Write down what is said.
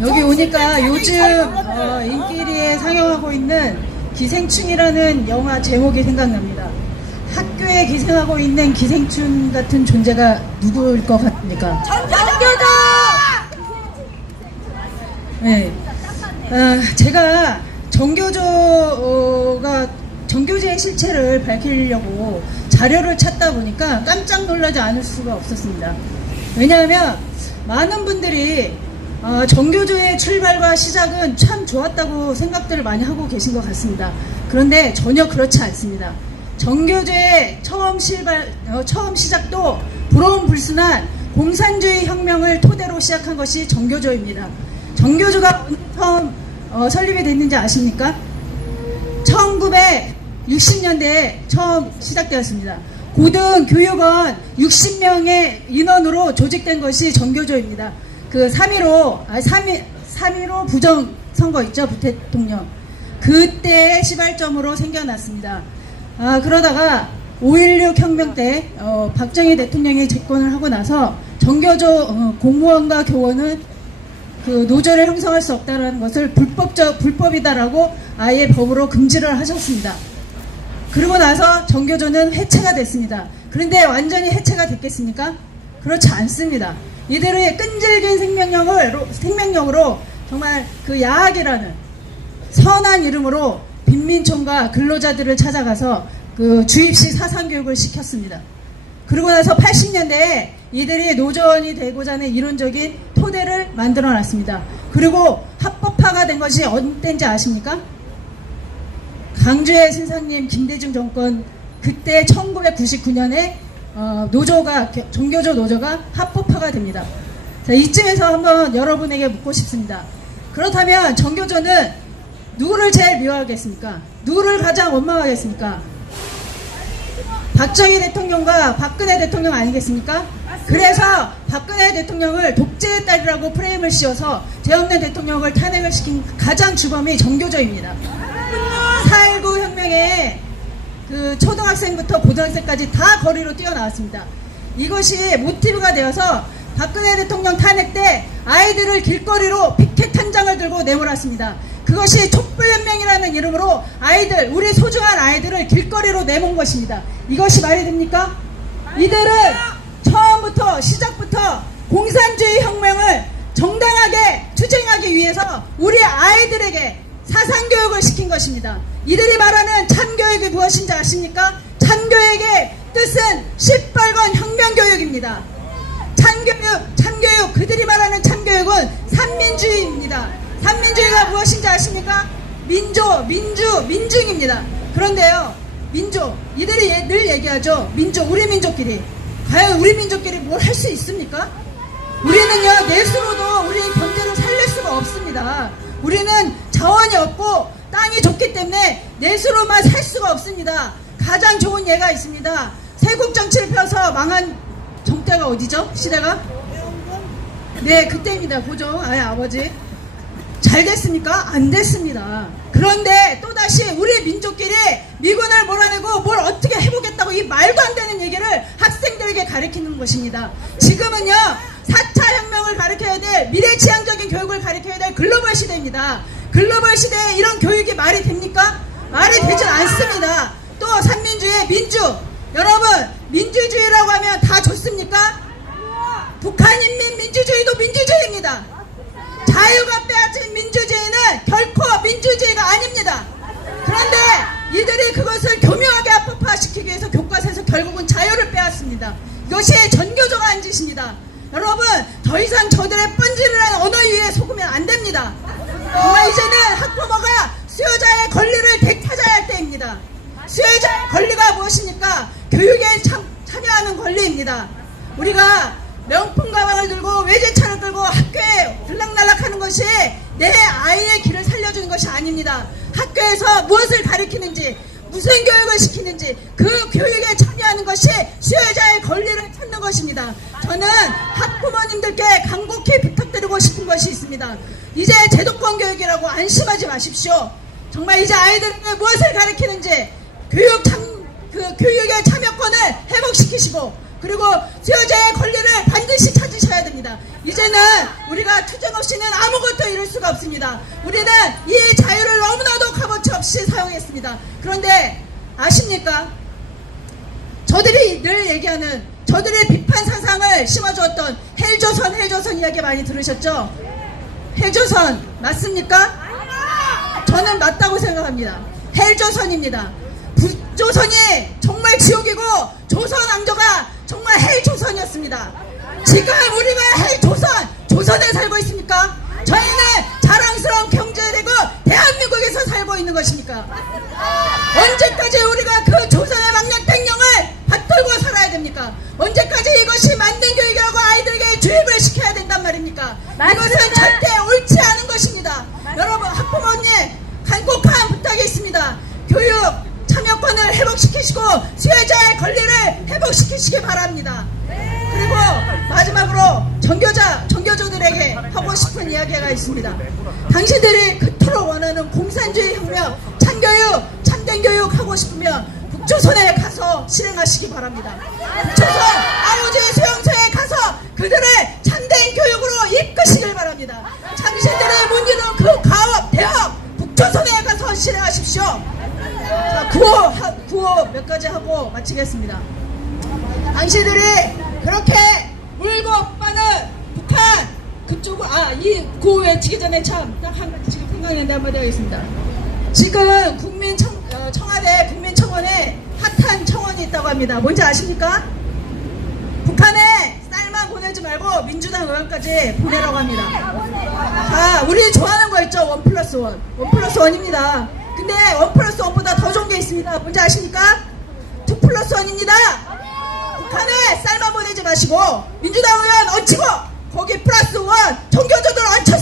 여기 오니까 요즘 인기리에 상영하고 있는 기생충이라는 영화 제목이 생각납니다. 학교에 기생하고 있는 기생충 같은 존재가 누구일 것 같습니까? 전교조! 네. 제가 정교조의 실체를 밝히려고 자료를 찾다 보니까 깜짝 놀라지 않을 수가 없었습니다. 왜냐하면 많은 분들이 정교조의 출발과 시작은 참 좋았다고 생각들을 많이 하고 계신 것 같습니다. 그런데 전혀 그렇지 않습니다. 정교조의 처음 시작도 불온불순한 공산주의 혁명을 토대로 시작한 것이 정교조입니다. 정교조가 처음 설립이 됐는지 아십니까? 1960년대에 처음 시작되었습니다. 고등교육원 60명의 인원으로 조직된 것이 정교조입니다. 그 3.15 부정선거 있죠, 부대통령. 그때의 시발점으로 생겨났습니다. 그러다가 5.16 혁명 때 박정희 대통령이 집권을 하고 나서 정교조 공무원과 교원은 그 노조를 형성할 수 없다는 것을 불법이다라고 아예 법으로 금지를 하셨습니다. 그러고 나서 정교조는 해체가 됐습니다. 그런데 완전히 해체가 됐겠습니까? 그렇지 않습니다. 이들의 끈질긴 생명력으로 정말 그 야학이라는 선한 이름으로 빈민촌과 근로자들을 찾아가서 그 주입식 사상교육을 시켰습니다. 그러고 나서 80년대에 이들이 노조원이 되고자 하는 이론적인 토대를 만들어 놨습니다. 그리고 합법화가 된 것이 언제인지 아십니까? 강주의 신상님 김대중 정권 그때 1999년에 정교조 노조가 합법화가 됩니다. 자, 이쯤에서 한번 여러분에게 묻고 싶습니다. 그렇다면 정교조는 누구를 제일 미워하겠습니까? 누구를 가장 원망하겠습니까? 박정희 대통령과 박근혜 대통령 아니겠습니까? 그래서 박근혜 대통령을 독재의 딸이라고 프레임을 씌워서 죄 없는 대통령을 탄핵을 시킨 가장 주범이 정교조입니다. 4.19 혁명에 그 초등학생부터 고등학생까지 다 거리로 뛰어나왔습니다. 이것이 모티브가 되어서 박근혜 대통령 탄핵 때 아이들을 길거리로 피켓 한 장을 들고 내몰았습니다. 그것이 촛불연맹이라는 이름으로 우리 소중한 아이들을 길거리로 내몬 것입니다. 이것이 말이 됩니까? 이들은 시작부터 공산주의 혁명을 정당하게 투쟁하기 위해서 우리 아이들에게 사상교육을 시킨 것입니다. 이들이 말하는 참교육이 무엇인지 아십니까? 참교육의 뜻은 시뻘건 혁명교육입니다. 참교육, 그들이 말하는 참교육은 삼민주의입니다. 삼민주의가 무엇인지 아십니까? 민중입니다. 그런데요, 이들이 늘 얘기하죠. 우리 민족끼리. 과연 우리 민족끼리 뭘 할 수 있습니까? 우리는요, 넷으로도 우리 경제를 살릴 수가 없습니다. 우리는 자원이 없고 땅이 좋기 때문에 넷으로만 살 수가 없습니다. 가장 좋은 예가 있습니다. 세국정치를 펴서 망한 정때가 어디죠? 시대가? 네, 그때입니다. 고종 아버지. 잘 됐습니까? 안 됐습니다. 그런데 또다시 우리 민족끼리 미군을 몰아내고 뭘 어떻게 해보겠다고 이 말도 안 되는 얘기를 학생들에게 가르치는 것입니다. 지금은요, 4차 혁명을 가르쳐야 될 미래지향적인 교육을 가르쳐야 될 글로벌 시대입니다. 글로벌 시대에 이런 교육이 말이 됩니까? 말이 되질 않습니다. 또 삼민주의 여러분, 민주주의라고 하면 다 좋습니까? 북한인민 민주주의도 민주주의입니다. 자유가 빼앗긴 민주주의는 결코 민주주의가 아닙니다. 그런데 이들이 그것을 교묘하게 합법화시키기 위해서 교과서에서 결국은 자유를 빼앗습니다. 이것이 전교조가 한 짓입니다. 여러분, 더 이상 저들의 뻔질이라는 언어 위에 속으면 안 됩니다. 정말 이제는 학부모가 수요자의 권리를 되찾아야 할 때입니다. 수요자의 권리가 무엇입니까? 교육에 참여하는 권리입니다. 우리가 명품 가방을 들고 외제차를 들고 학교에 들락날락하는 것이 내 아이의 길을 살려주는 것이 아닙니다. 학교에서 무엇을 가르치는지, 무슨 교육을 시키는지 그 교육에 참여하는 것이 수요자의 권리를 찾는 것입니다. 저는 학부모님들께 간곡히 부탁드리고 싶은 것이 있습니다. 이제 제도권 교육이라고 안심하지 마십시오. 정말 이제 아이들에게 무엇을 가르치는지 교육의 참여권을 회복시키시고 그리고 수요자의 권리를 반드시 찾으셔야 됩니다. 이제는 우리가 투쟁 없이는 아무것도 이룰 수가 없습니다. 우리는 이 자유를 너무나도 값어치 없이 사용했습니다. 그런데 아십니까? 저들이 늘 얘기하는, 저들의 비판 사상을 심어주었던 헬조선 이야기 많이 들으셨죠? 헬조선 맞습니까? 저는 맞다고 생각합니다. 헬조선입니다. 북조선이 정말 지옥이고 조선 왕조가 정말 헬조선이었습니다. 지금 우리가 조선에 살고 있습니까? 저희는 자랑스러운 경제되고 대한민국에서 살고 있는 것입니까? 언제까지 우리가 그 조선의 망령 백령을 받들고 살아야 됩니까? 언제까지 이것이 맞는 교육이라고 아이들에게 주입을 시켜야 된단 말입니까? 이것은 절대 옳지 않은 것입니다. 여러분, 학부모님 간곡한 부탁이 있습니다. 교육 참여권을 회복시키시고 수혜자의 권리를 회복시키시기 바랍니다. 그리고 마지막으로 전교조들에게 하고 싶은 이야기가 있습니다. 당신들이 그토록 원하는 공산주의 혁명, 참교육, 참된 교육 하고 싶으면 북조선에 가서 실행하시기 바랍니다. 북조선 아우지 수용소에 가서 그들을 참된 교육으로 이끄시길 바랍니다. 당신들의 못 이룬 그 가업, 대업, 북조선에 가서 실행하십시오. 자, 구호 몇 가지 하고 마치겠습니다. 당신들이 그렇게 울고 빠는 북한 그쪽을, 이 구호 외치기 전에 참 딱 한 가지 지금 생각나는데 한마디 하겠습니다. 지금 청와대 국민청원에 핫한 청원이 있다고 합니다. 뭔지 아십니까? 북한에 쌀만 보내지 말고 민주당 의원까지 보내라고 합니다. 자, 우리 좋아하는 거 있죠? 1+1. 1+1입니다. 근데 1+1보다 더 좋은 게 있습니다. 뭔지 아십니까? 2+1입니다. 북한에 쌀만 보내지 마시고 민주당 의원 얹히고 거기 +1 전교조들 얹혀